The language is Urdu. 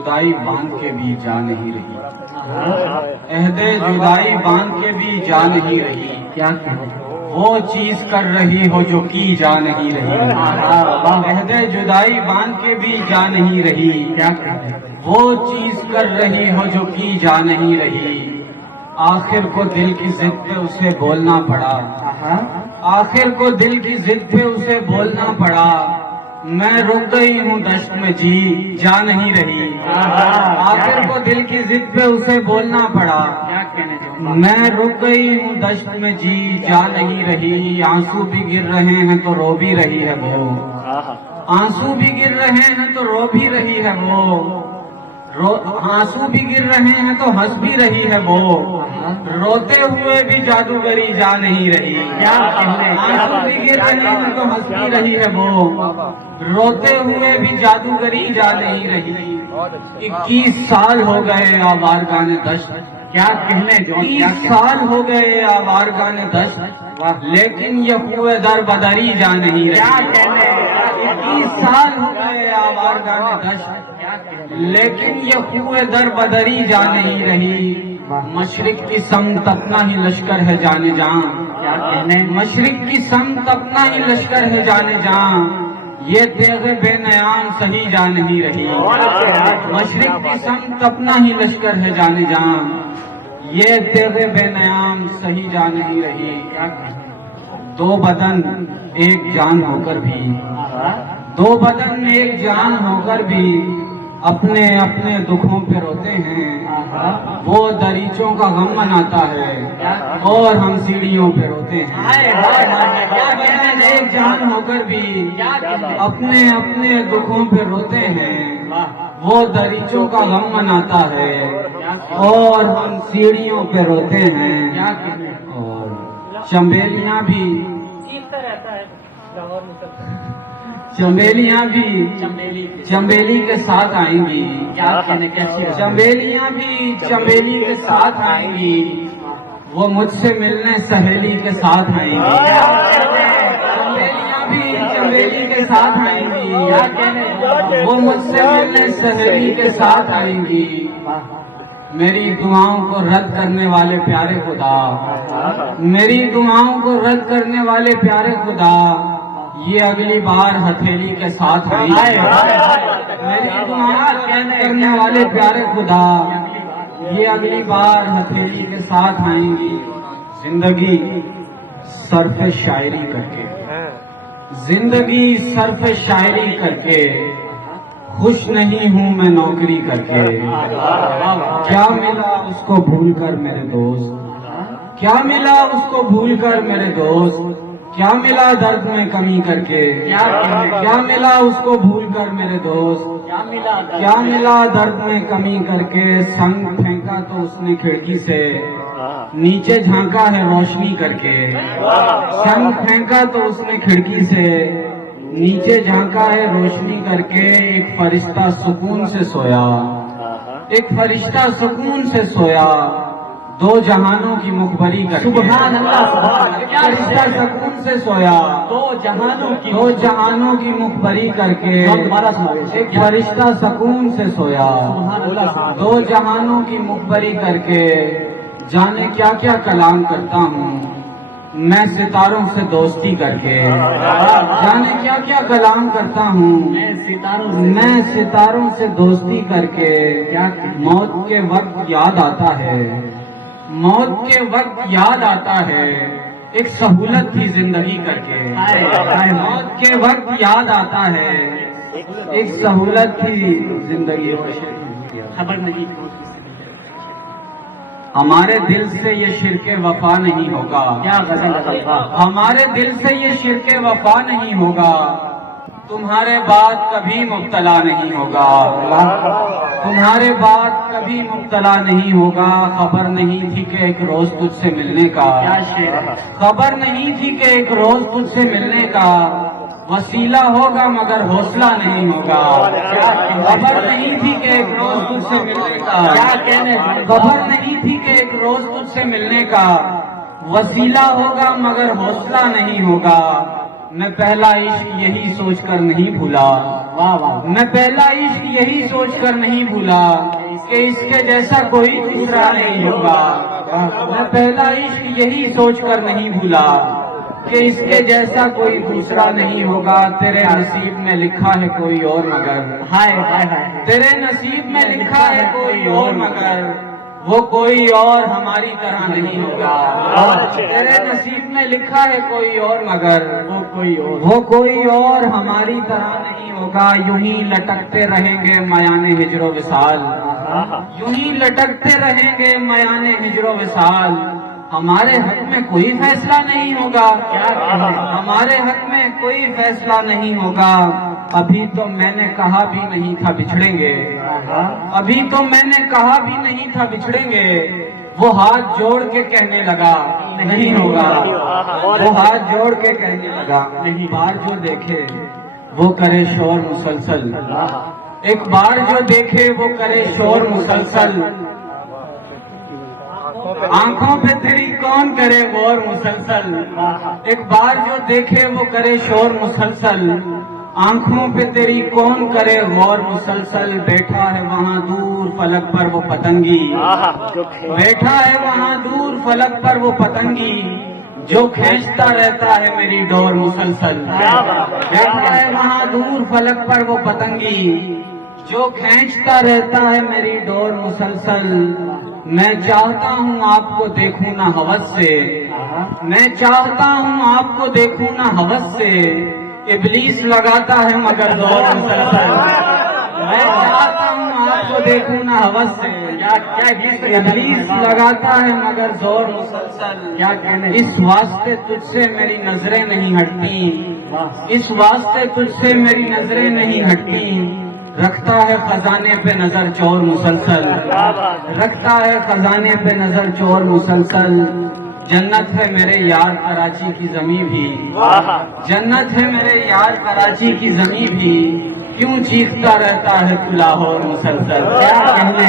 جدائی باندھ کے بھی جا نہیں رہی، عہد جدائی باندھ کے بھی جا نہیں رہی، کیا کہوں وہ چیز کر رہی ہو جو کی جا نہیں رہی، عہد جدائی باندھ کے بھی جا نہیں رہی، کیا کہوں وہ چیز کر رہی ہو جو کی جا نہیں رہی، آخر کو دل کی ضد پہ اسے بولنا پڑا، آخر کو دل کی ضد پہ اسے بولنا پڑا، میں رک گئی ہوں دشت میں جی جا نہیں رہی، آخر کو دل کی ضد پہ اسے بولنا پڑا، کیا کہنے جو میں رک گئی ہوں دشت میں جی جا نہیں رہی، آنسو بھی گر رہے ہیں تو رو بھی رہی ہے وہ، آنسو بھی گر رہے ہیں تو رو بھی رہی ہے وہ، آنسو بھی گر رہے ہیں تو ہنس بھی رہی ہے وہ، روتے ہوئے بھی جادوگری جا نہیں رہی، آنسو بھی گر رہے ہیں تو ہنس بھی رہی ہے وہ، روتے ہوئے بھی جادوگری جا نہیں رہی، 21 سال ہو گئے آوارگان دشت، کیا کہنے جو 21 سال ہو گئے آوارگان دشت، لیکن یہ کوئے در بدری جا نہیں رہی، 21 سال ہو گئے آوارگان دشت، لیکن یہ کوئے در بدری جا نہیں رہی، مشرق کی سمت اپنا ہی لشکر ہے جانے جان، کیا کہنے مشرق کی سمت اپنا ہی لشکر ہے جانے جان، یہ تیغ بے نیام صحیح جا نہیں رہی، مشرق کی سمت اپنا ہی لشکر ہے جانے جان، یہ تیغ بے نیام صحیح جا نہیں رہی، دو بدن ایک جان ہو کر بھی، دو بدن ایک جان ہو کر بھی اپنے اپنے دکھوں پہ روتے ہیں، وہ دریچوں کا غم مناتا ہے اور ہم سیڑھیوں پہ روتے ہیں، ایک جان ہو کر بھی اپنے اپنے دکھوں پہ روتے ہیں، وہ دریچوں کا غم مناتا ہے اور ہم سیڑھیوں پہ روتے ہیں، اور چنبیلیاں بھی چنبیلی کے ساتھ آئیں گی، چنبیلیاں بھی چنبیلی کے ساتھ آئیں گی، وہ مجھ سے ملنے سہیلی کے ساتھ آئیں گی، چنبیلیاں بھی چنبیلی کے ساتھ آئیں گی، وہ مجھ سے ملنے سہیلی کے ساتھ آئیں گی، میری دعاؤں کو رد کرنے والے پیارے خدا، میری دعاؤں کو رد کرنے والے پیارے خدا، یہ اگلی بار ہتھیلی کے ساتھ آئیں گی، میری دعاؤں کو رد کرنے والے پیارے خدا، یہ اگلی بار ہتھیلی کے ساتھ آئیں گی، زندگی صرف شاعری کر کے، زندگی صرف شاعری کر کے، خوش نہیں ہوں میں نوکری کر کے، کیا ملا اس کو بھول کر میرے دوست، کیا ملا اس کو بھول کر میرے دوست، کیا ملا درد میں کمی کر کے، کیا ملا اس کو بھول کر میرے دوست، کیا ملا درد میں کمی کر کے، سنگ پھینکا تو اس نے کھڑکی سے، نیچے جھانکا ہے روشنی کر کے، سنگ پھینکا تو اس نے کھڑکی سے، نیچے جھانکا ہے روشنی کر کے، ایک فرشتہ سکون سے سویا، ایک فرشتہ سکون سے سویا، دو جہانوں کی مخبری کر کے، سبحان اللہ سبحان ایک فرشتہ سکون سے سویا، دو جہانوں کی دو جہانوں کی مخبری کر کے، ایک فرشتہ سکون سے سویا، دو جہانوں کی مخبری کر کے، جانے کیا کیا کلام کرتا ہوں میں ستاروں سے دوستی کر کے، جانے کیا کیا کلام کرتا ہوں میں ستاروں سے دوستی کر کے، موت کے وقت یاد آتا ہے، موت کے وقت یاد آتا ہے، ایک سہولت تھی زندگی کر کے، موت کے وقت یاد آتا ہے، ایک سہولت تھی زندگی، خبر نہیں ہمارے دل سے یہ شرک وفا نہیں ہوگا، کیا غزل ہمارے دل سے یہ شرک وفا نہیں ہوگا، تمہارے بعد کبھی مبتلا نہیں ہوگا، تمہارے بعد کبھی مبتلا نہیں ہوگا، خبر نہیں تھی کہ ایک روز تجھ سے ملنے کا، خبر نہیں تھی کہ ایک روز تجھ سے ملنے کا، وسیلہ ہوگا مگر حوصلہ نہیں ہوگا، خبر نہیں تھی کہ ایک روز تجھ سے ملنے کا، خبر نہیں تھی کہ ایک روز تجھ سے ملنے کا، وسیلہ ہوگا مگر حوصلہ نہیں ہوگا، میں پہلا عشق یہی سوچ کر نہیں بھولا، واہ واہ میں پہلا عشق یہی سوچ کر نہیں بھولا کہ اس کے جیسا کوئی دوسرا نہیں ہوگا، میں پہلا عشق یہی سوچ کر نہیں بھولا کہ اس کے جیسا کوئی دوسرا نہیں ہوگا، تیرے نصیب میں لکھا ہے کوئی اور مگر، ہائے ہائے ہائے تیرے نصیب میں لکھا ہے کوئی اور مگر وہ کوئی اور ہماری طرح نہیں ہوگا، تیرے نصیب میں لکھا ہے کوئی اور مگر وہ کوئی اور ہماری طرح نہیں ہوگا، یوں ہی لٹکتے رہیں گے میان ہجر و وصال، یوں ہی لٹکتے رہیں گے میان ہجر و وصال، ہمارے حق میں کوئی فیصلہ نہیں ہوگا، ہمارے حق میں کوئی فیصلہ نہیں ہوگا، ابھی تو میں نے کہا بھی نہیں تھا بچھڑیں گے، ابھی تو میں نے کہا بھی نہیں تھا بچھڑیں گے، وہ ہاتھ جوڑ کے کہنے لگا نہیں ہوگا، وہ ہاتھ جوڑ کے کہنے لگا نہیں، بار جو دیکھے وہ کرے شور مسلسل، ایک بار جو دیکھے وہ کرے شور مسلسل، آنکھوں پہ تیری کون کرے غور مسلسل، ایک بار جو دیکھے وہ کرے شور مسلسل، آنکھوں پہ تیری کون کرے غور مسلسل، بیٹھا ہے وہاں دور فلک پر وہ پتنگی، بیٹھا ہے وہاں دور فلک پر وہ پتنگی، جو کھینچتا رہتا ہے میری ڈور مسلسل، بیٹھا ہے وہاں دور فلک پر وہ پتنگی، جو کھینچتا رہتا ہے میری ڈور مسلسل، میں چاہتا ہوں آپ کو دیکھوں نہ ہوس سے، میں چاہتا ہوں آپ کو دیکھوں نہ ہوس سے، ابلیس لگاتا ہے مگر زور مسلسل، میں چاہتا ہوں آپ کو دیکھوں نہ ہوس سے، ابلیس لگاتا ہے مگر زور مسلسل، کیا کہنے اس واسطے تجھ سے میری نظریں نہیں ہٹتی، اس واسطے تجھ سے میری نظریں نہیں ہٹتی، رکھتا ہے خزانے پہ نظر چور مسلسل، رکھتا ہے خزانے پہ نظر چور مسلسل، جنت ہے میرے یار کراچی کی زمین بھی، جنت ہے میرے یار کراچی کی زمین بھی، کیوں چیختا رہتا ہے تو لاہور مسلسل، کیا کہنے